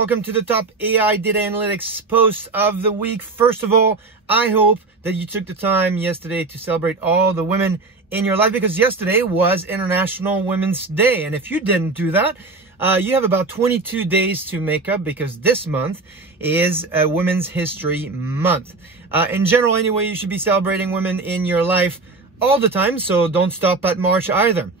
Welcome to the top AI data analytics post of the week. First of all, I hope that you took the time yesterday to celebrate all the women in your life, because yesterday was International Women's Day. And if you didn't do that, you have about 22 days to make up, because this month is Women's History Month. In general, anyway, you should be celebrating women in your life all the time, so don't stop at March either.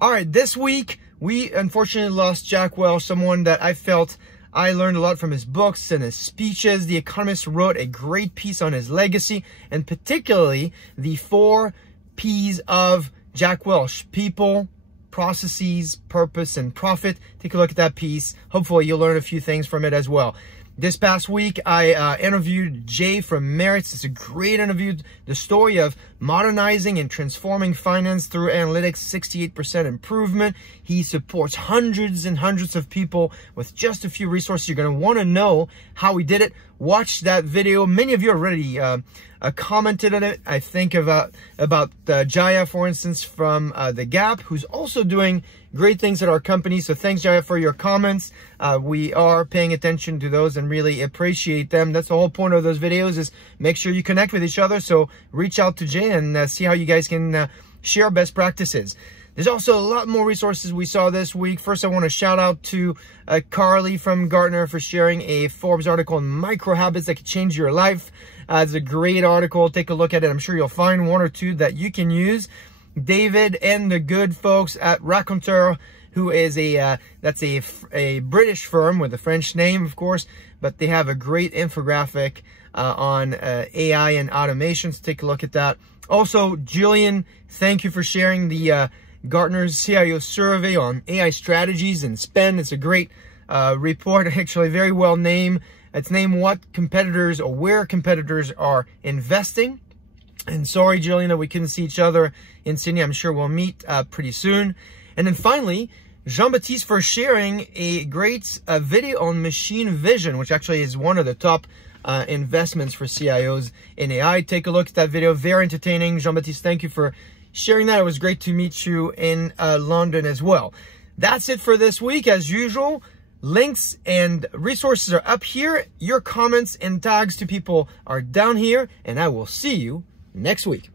All right, this week, we unfortunately lost Jack Welsh, someone that I felt I learned a lot from his books and his speeches. The Economist wrote a great piece on his legacy, and particularly the 4 P's of Jack Welsh: people, processes, purpose, and profit. Take a look at that piece. Hopefully you'll learn a few things from it as well. This past week, I interviewed Jay from Merits. It's a great interview. The story of modernizing and transforming finance through analytics, 68% improvement. He supports hundreds and hundreds of people with just a few resources. You're going to want to know how he did it. Watch that video. Many of you already commented on it. I think about Jaya, for instance, from The Gap, who's also doing great things at our company. So thanks, Jaya, for your comments. We are paying attention to those and really appreciate them. That's the whole point of those videos, is make sure you connect with each other. So reach out to Jay and see how you guys can share best practices. There's also a lot more resources we saw this week. First, I want to shout out to Carly from Gartner for sharing a Forbes article on micro habits that could change your life. It's a great article. Take a look at it. I'm sure you'll find 1 or 2 that you can use. David and the good folks at Raconteur, who is that's a British firm with a French name, of course, but they have a great infographic on AI and automation. So take a look at that. Also, Julian, thank you for sharing the Gartner's CIO survey on AI strategies and spend. It's a great report, actually very well named. It's named what competitors, or where competitors are investing. And sorry, Julian, that we couldn't see each other in Sydney. I'm sure we'll meet pretty soon. And then finally, Jean-Baptiste for sharing a great video on machine vision, which actually is one of the top investments for CIOs in AI. Take a look at that video. Very entertaining. Jean-Baptiste, thank you for sharing that. It was great to meet you in London as well. That's it for this week. As usual, links and resources are up here. Your comments and tags to people are down here. And I will see you next week.